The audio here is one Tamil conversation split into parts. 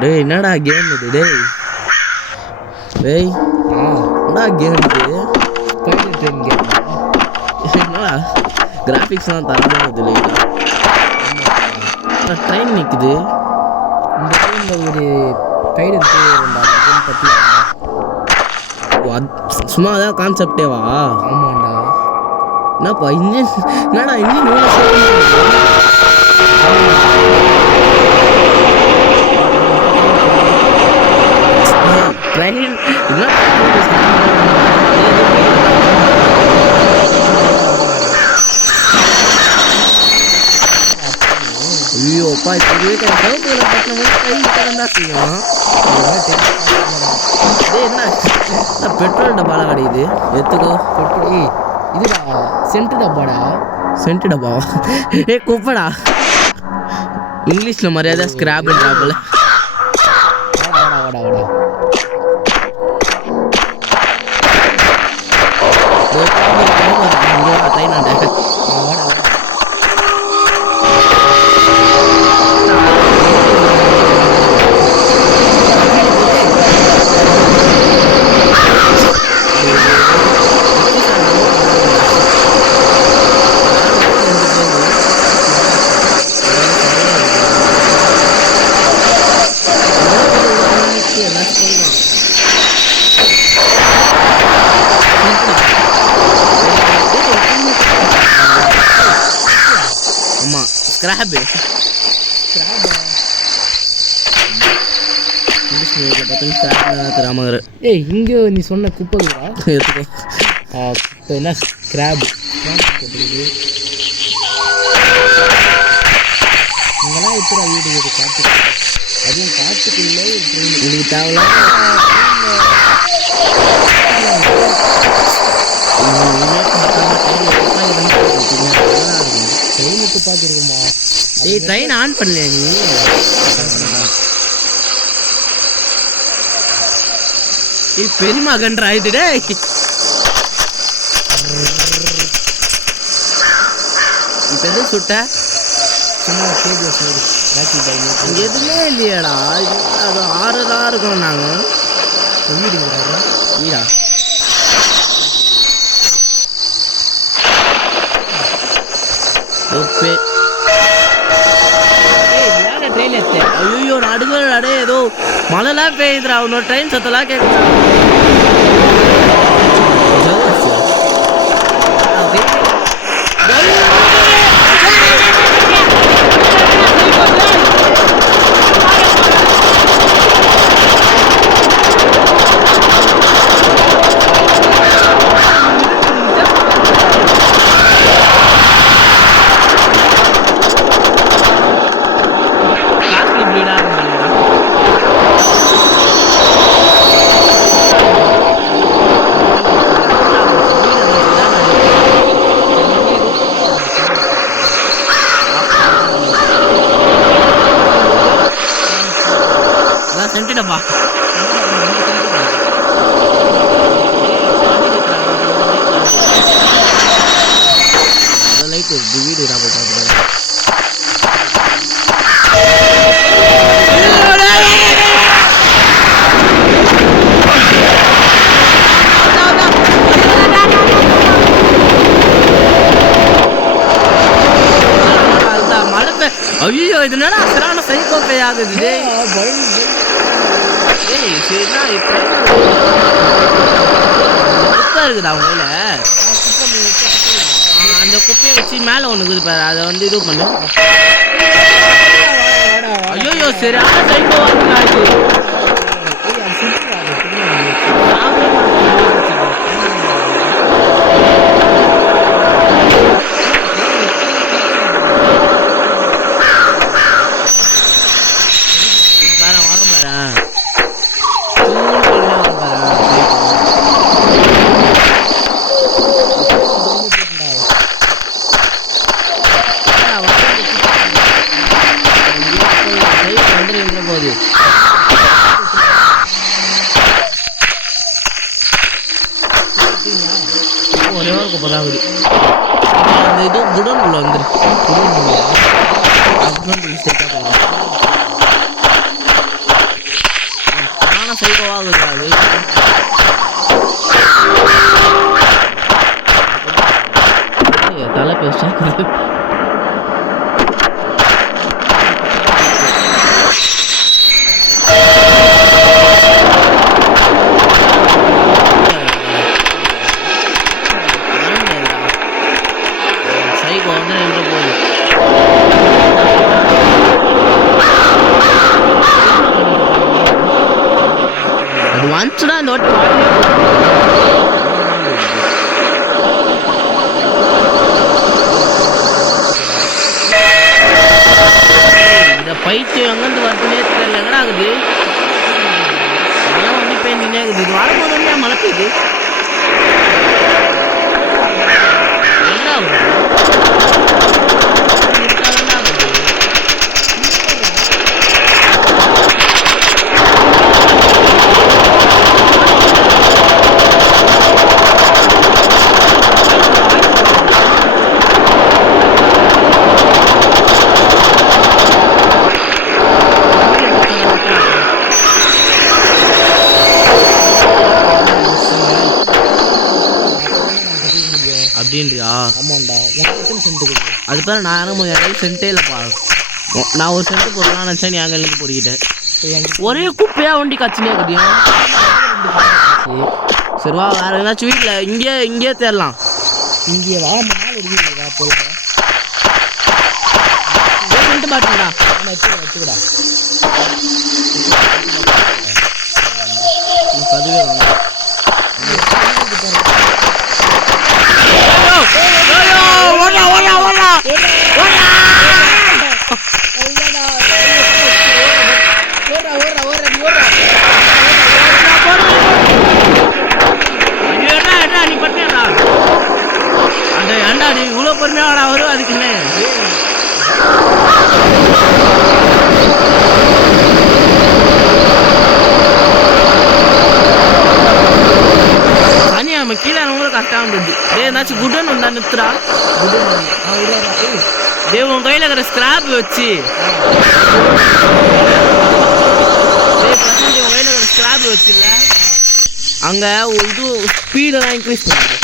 டேய் என்னடா கேம் இது டேய் டேய் என்னடா கேம் இது பைலட் ட்ரெயின் கேம் என்னடா கிராஃபிக்ஸ்லாம் தரமாக இருக்குது இல்லையா ட்ரெயின் நிற்குது இந்த ட்ரெயினில் ஒரு பைலட் இருந்தா பற்றி சும்மா தான் கான்செப்டேவா ஆமாண்டா என்னப்பா இன்ஜின் என்னடா இன்ஜின் ட்ரெயின் என்ன ஐயோப்பா இப்போவே சவுத்துல பட்டின ட்ரெயின் தான் செய்யும் என்ன பெட்ரோல் டப்பாலாம் கிடையாது எடுத்துக்கோ பெட்ரோல் இதுடா சென்ட் டப்பாடா சென்ட் டப்பாவா குப்படா இங்கிலீஷில் மரியாதை ஸ்கிராப் ட்ராப்பில் வாடா வாடா வாடா ட்ரெயின் ஆண்ட வாடா ஆமாம் ஸ்கிராப்பு இங்கிலீஷ் மீடியத்தில் பார்த்தீங்கன்னா ஸ்கிராப் தராமங்கிற ஏய் இங்கே நீ சொன்ன குப்பைங்களா எடுத்துக்கோ இப்போ என்ன ஸ்கிராப் போட்டுக்குது இங்கெல்லாம் எப்படி வீடு இது காட்டுக்கு அதுவும் காட்டுக்குள்ளே உங்களுக்கு தேவையில்ல ட்ரெயின் விட்டு பார்த்துருக்குமா டேய் ட்ரெயின் ஆன் பண்ணலையா நீ ஏய் பெரியமா கன்ற ஆயிட்டு டேய் இப்போ எது சுட்ட சும்மா கேஜிஎஸ் மாதிரி ராக்கி பைக் இங்கே எதுவுமே இல்லையாடா இது அது 6 தான் இருக்கோம் நாங்கள் வீடுங்கிறாரு வீடா ட்ரெயின் எடுத்து ஐயோ நடுங்கடே ஏதோ மழைலாம் பெய்யுதுடா உன்னோட ட்ரெயின் சத்தெல்லாம் கேட்குறா சென்டிடப்பா லைட் வீடு நான் போய் பார்த்துக்கிறேன் மழை ஐயோ இது என்னடா அசரான சைக்கோ பேய் ஆகுது ஏய் சரிண்ணா இப்போ குப்பை இருக்குதா அவங்க கையில் அந்த குப்பையை வச்சு மேலே ஒன்று இருக்குது பாரு அதை வந்து இது பண்ணு ஐயோ சரியான சைக்கோ ஆகுது ஒரே ஒரு குப்பை தான் ஆகுது அந்த இது குடோன்குள்ள வந்துரு குடோன் ஸ்ட்ரைட்டாக போகலாம் சைக்கோவாகுது அது. தலை பேச சைக்கோ வந்து நின்று போகுது. அது வந்துச்சுன்னா இந்த வாட்டி இந்த பைத்தியம் எங்கேருந்து வருதுன்னே தெரியல. எங்கடா ஆகுது மழை வந்து பெஞ்சுனே இருக்குது. இது வரும்போது வந்து மழை பெய்யுது. என்ன ஆகுது அப்படின்றியா? ஆமாண்டா. உனக்கு எத்தனை சென்ட் இருக்குது? அது பேர் நான் எனக்கு என் சென்ட்டே இல்லைப்பா. நான் ஒரு சென்ட்டு போடலாம் நினச்சேன். நீ அங்கே பொறிக்கிட்டேன். ஒரே குப்பையாக வண்டி கச்சினே இருக்குதியும். சரிவா வேறு ஏதாச்சும் வீட்டில் இங்கேயே தேரலாம். இங்கே வாழ நாள் இருக்குதுடா. போல சென்ட்டு பாட்டுடா. வச்சுக்கடா. அதுவே வேணும். இவ்வளோ பொறுமையாடா வரும் அதுக்குன்னு. தனியா நம்ம கீழே இறங்கும்போது கரெக்டாக இருந்தது. ஏதாச்சும் குடன் உண்டா நிறுத்துறா. உன் கையில் இருக்கிற ஸ்கிராப் வச்சு உன் கையில் இருக்கிற ஸ்கிராப் வச்சுல அங்கே இது ஸ்பீடெல்லாம் இன்க்ரீஸ் பண்ணுது.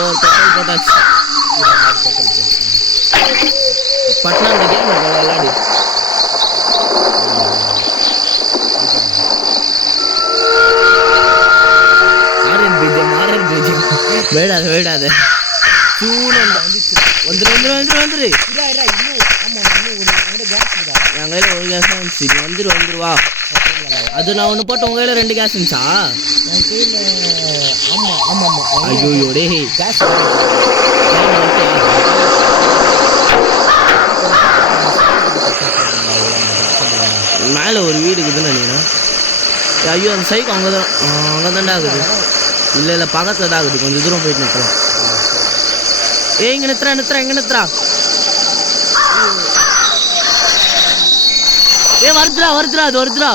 ஒரு பெட்ரோல் போட்டாச்சு. பட்னா அந்த கேம் இருக்கா விளையாடி. வேடாத வந்துரு. என் கையில் ஒரு கேஸ் தான் இருந்துச்சு. நீ வந்துருவா. அது நான் ஒன்று போட்டு உங்கள் கையில் 2 கேஸ் இருந்துச்சா? என் கையில் ஆமாம். ஐயோ டே கேஸ் மேலே ஒரு வீடு இருக்குதுன்னு நினைக்கிறேன். ஐயோ அந்த சைக்கு அங்கே தான்டா ஆகுது. இல்லை பக்கத்தில் தான் ஆகுது. கொஞ்சம் தூரம் போயிட்டு நிற்கிறோம். இங்கே நிறுத்துறா. வருதுடா. அது வருதுடா.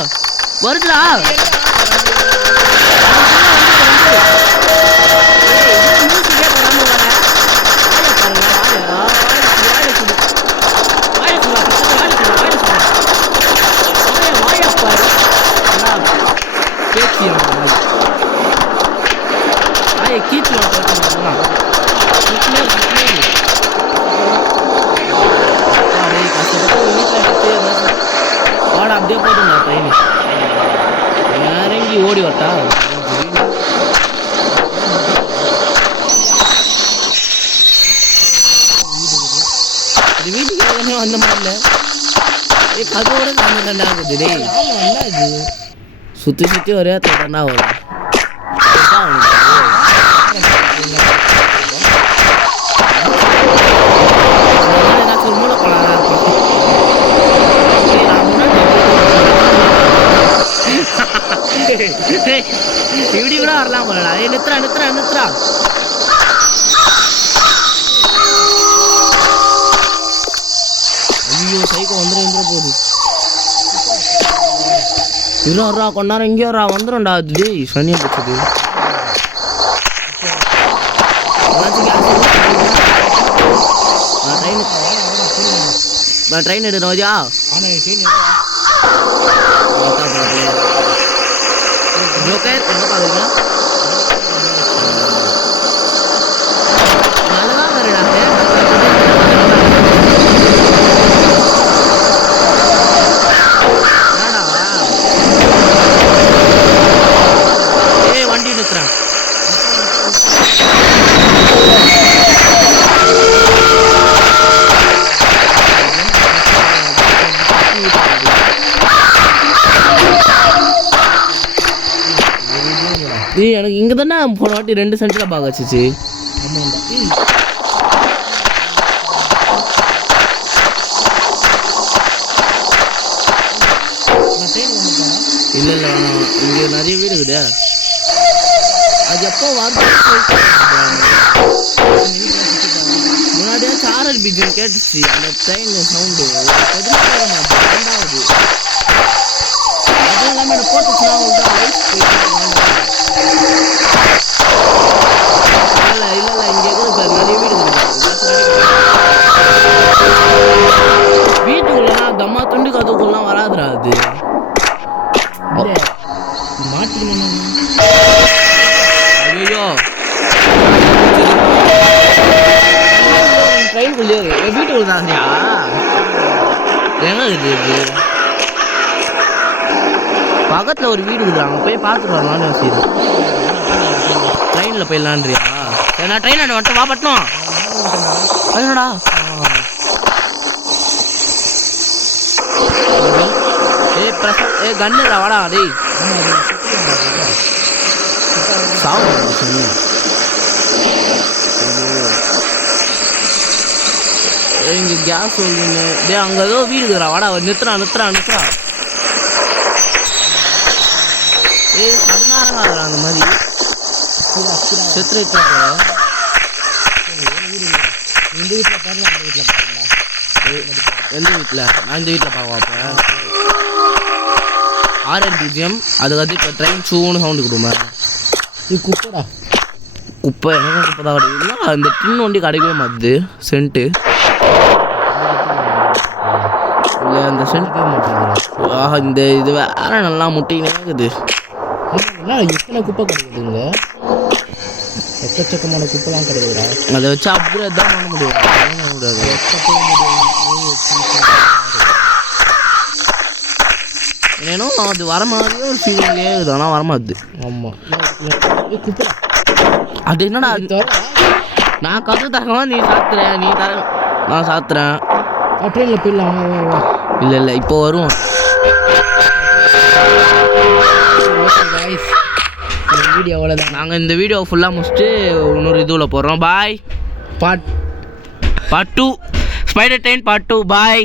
அப்படியே போட்டுங்க ட்ரெயின் இறங்கி ஓடி வரட்டா. வீட்டுக்கு ஏற்கனவே வந்த மாதிரில அதோட தாண்டா ஆகுது. டே இது சுற்றி ஒரே தண்டா வரும். ஏதாச்சும் ஒரு மூளை போலாம் இருக்கும். இப்படி கூட வரலாம் போலடா. நிறுத்துறா. ஐயோ சைக்கோ வந்துடும் போகுது. இருறா கொண்டாரம் இங்கே வரா வந்துடும்டா. அது சனியை பிடிச்சது. நான் ட்ரெயினுக்கு ட்ரெயின் எடுக்கிற மாதிரியா ஆனால் ட்ரெயின் ஜோக்கர் எங்கே பார்க்குறீங்க நல்லதான் ஏய் வண்டி நிற்கிறேன் எனக்கு இங்கே தானே போன வாட்டி 2 சென்டில் பார்க்க வச்சிச்சு ஆமாண்டா நான் ட்ரெயின் வந்துட்டேன் இல்லை இல்லை இங்கே நிறைய வீடு இருக்குது அது எப்போ வார்த்தை முன்னாடியாச்சும் ஆர்ஆர் பிஜிஎம் கேட்டுச்சு அந்த ட்ரெயின் சவுண்டு ரெண்டாவது அதுவும் இல்லாமல் என்னை போட்டுச்சுன்னா இல்லை இல்லை இல்லை இங்கே இருக்குது சார் நிறைய வீடு வீட்டுக்குள்ளலாம் தம்மா துண்டு கதுக்குள்ளலாம் வராதுடா அது மாட்டிக்கணும் ஐயோ ட்ரெயின்குள்ளே வீட்டுக்குள்ள தான்யா எங்க இருக்குது இது பக்கத்தில் ஒரு வீடு இருக்குது அங்கே போய் பார்த்துட்டு வரலான்னு யோசிக்கிறேன் ட்ரெயினில் போயிடலான்றியா சரி நான் ட்ரெயின் வந்துட்டு வா பட்டணும் என்னடா கண்ணுடா வாடா டேய் சாவு சொன்ன இங்கே கேஸ் சொல்லுங்க டே அங்கே ஏதோ வீடு இருக்குறா வாடா நிறுத்துறா ஏய் பதினாறாங்க அந்த மாதிரி செத்துட்டு இந்த வீட்டில் பாருங்க அந்த வீட்டில் பாருங்களா எந்த வீட்டில் நான் இந்த வீட்டில் பார்க்க வைப்பேன் ஆர்ஆர் பிஜிஎம் அதுக்கு இப்போ ட்ரெயின் சூன்னு சவுண்டு கொடுமா இது குப்பைடா குப்பை எனக்கும் குப்பை தான் கிடைக்குதுன்னா அந்த டின் வண்டி கிடைக்கவே மாட்டுது சென்ட்டு இல்லை அந்த சென்ட்டு மாட்டேங்குது ஆஹா இந்த இது வேற நல்லா முட்டினே இருக்குது என்ன எத்தனை குப்பை கிடைக்குதுங்க எக்கச்சக்கமான குப்பைலாம் கிடைக்குதுடா அதை வச்சு அப்படியே தான் பண்ண முடியாது ஏன்னா அது வர மாதிரியே ஒரு ஃபீலிங்லேயே இருக்குது ஆனால் வரமாட்டுது ஆமாம் குப்பை அது என்னடா நான் கற்று தரவா நீ சாத்துற நீ தர நான் சாத்துறேன் ட்ரெயினில் போயிடலாம் இல்லை இப்போ வருவோம் வீடியோ அவ்வளோதான் நாங்கள் இந்த வீடியோ ஃபுல்லாக முடிச்சுட்டு இன்னொரு இதுவில் போடுறோம் பாய் பார்ட் 2 ஸ்பைடர் ட்ரெயின் பார்ட் 2 பாய்